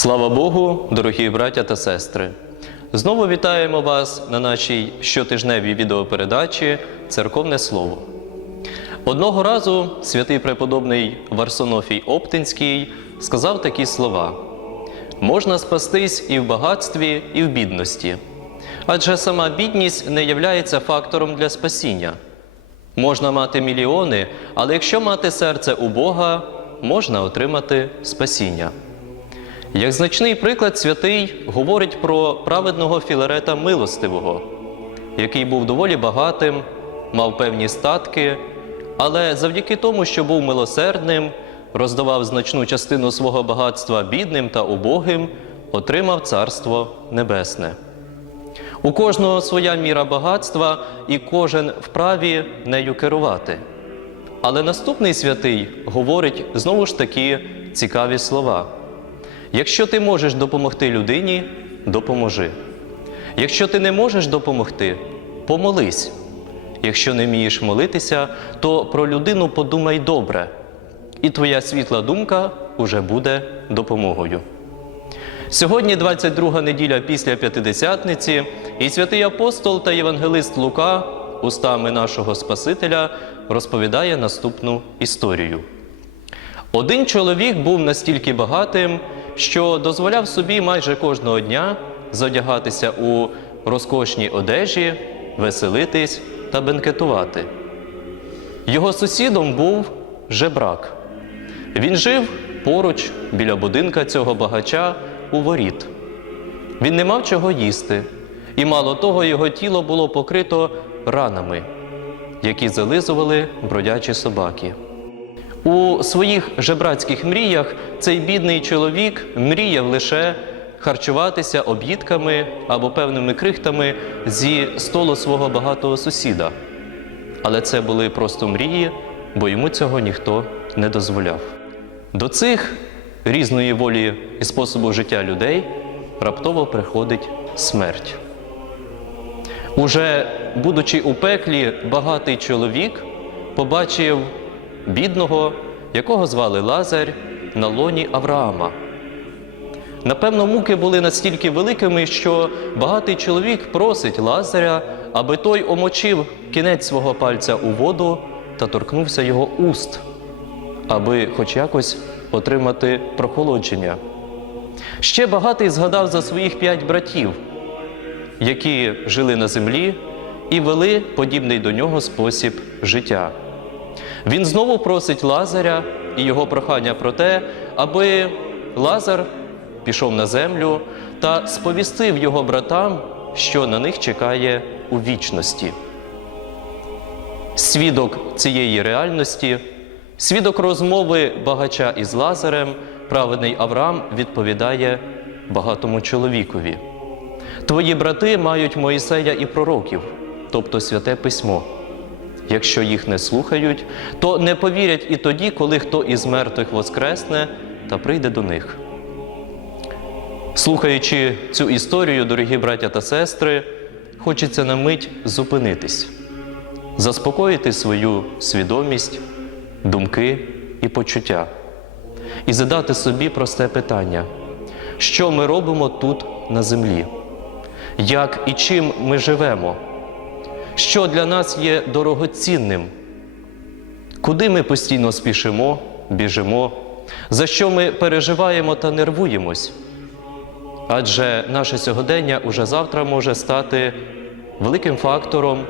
Слава Богу, дорогі браття та сестри! Знову вітаємо вас на нашій щотижневій відеопередачі Церковне Слово. Одного разу святий преподобний Варсонофій Оптинський сказав такі слова: можна спастись і в багатстві, і в бідності, адже сама бідність не являється фактором для спасіння. Можна мати мільйони, але якщо мати серце у Бога, можна отримати спасіння. Як значний приклад, святий говорить про праведного Філарета Милостивого, який був доволі багатим, мав певні статки, але завдяки тому, що був милосердним, роздавав значну частину свого багатства бідним та убогим, отримав Царство Небесне. У кожного своя міра багатства, і кожен вправі нею керувати. Але наступний святий говорить знову ж такі цікаві слова. Якщо ти можеш допомогти людині, допоможи. Якщо ти не можеш допомогти, помолись. Якщо не вмієш молитися, то про людину подумай добре, і твоя світла думка уже буде допомогою. Сьогодні 22 неділя після П'ятидесятниці, і святий апостол та євангелист Лука, устами нашого Спасителя, розповідає наступну історію. Один чоловік був настільки багатим, що дозволяв собі майже кожного дня зодягатися у розкошній одежі, веселитись та бенкетувати. Його сусідом був жебрак. Він жив поруч біля будинка цього багача у воріт. Він не мав чого їсти, і мало того, його тіло було покрито ранами, які зализували бродячі собаки. У своїх жебрацьких мріях цей бідний чоловік мріяв лише харчуватися об'їдками або певними крихтами зі столу свого багатого сусіда. Але це були просто мрії, бо йому цього ніхто не дозволяв. До цих різної волі і способу життя людей раптово приходить смерть. Уже будучи у пеклі, багатий чоловік побачив бідного, якого звали Лазар, на лоні Авраама. Напевно, муки були настільки великими, що багатий чоловік просить Лазаря, аби той омочив кінець свого пальця у воду та торкнувся його уст, аби хоч якось отримати прохолодження. Ще багатий згадав за своїх п'ять братів, які жили на землі і вели подібний до нього спосіб життя. Він знову просить Лазаря і його прохання про те, аби Лазар пішов на землю та сповістив його братам, що на них чекає у вічності. Свідок цієї реальності, свідок розмови багача із Лазарем, праведний Авраам відповідає багатому чоловікові. Твої брати мають Моїсея і пророків, тобто святе письмо. Якщо їх не слухають, то не повірять і тоді, коли хто із мертвих воскресне та прийде до них. Слухаючи цю історію, дорогі браття та сестри, хочеться на мить зупинитись, заспокоїти свою свідомість, думки і почуття і задати собі просте питання, що ми робимо тут на землі, як і чим ми живемо що для нас є дорогоцінним, куди ми постійно спішимо, біжимо, за що ми переживаємо та нервуємось. Адже наше сьогодення уже завтра може стати великим фактором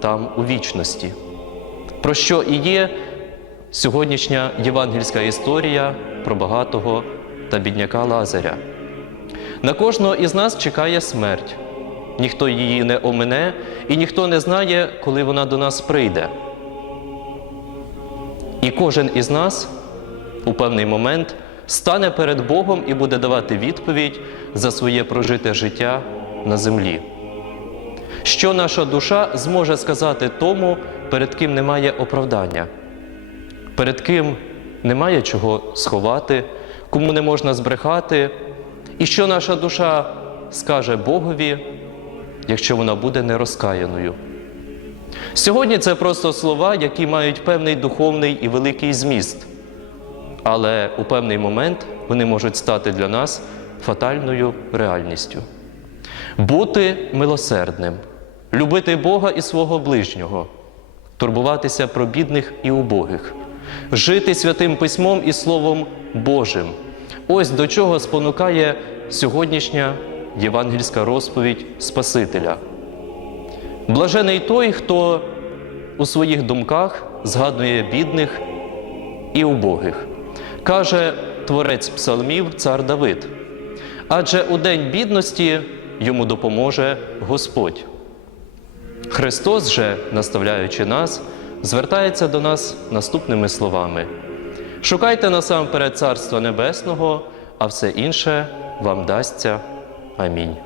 там у вічності, про що і є сьогоднішня євангельська історія про багатого та бідняка Лазаря. На кожного із нас чекає смерть ніхто її не омине, і ніхто не знає, коли вона до нас прийде. І кожен із нас у певний момент стане перед Богом і буде давати відповідь за своє прожите життя на землі. Що наша душа зможе сказати тому, перед ким немає оправдання, перед ким немає чого сховати, кому не можна збрехати, і що наша душа скаже Богові, якщо вона буде нерозкаяною. Сьогодні це просто слова, які мають певний духовний і великий зміст. але у певний момент вони можуть стати для нас фатальною реальністю. Бути милосердним, любити Бога і свого ближнього, турбуватися про бідних і убогих, жити святим письмом і Словом Божим. Ось до чого спонукає сьогоднішня євангельська розповідь Спасителя. Блажений той, хто у своїх думках згадує бідних і убогих, каже творець псалмів цар Давид. Адже у день бідності йому допоможе Господь. Христос же, наставляючи нас, звертається до нас наступними словами: Шукайте насамперед Царства Небесного, а все інше вам дасться. Амінь.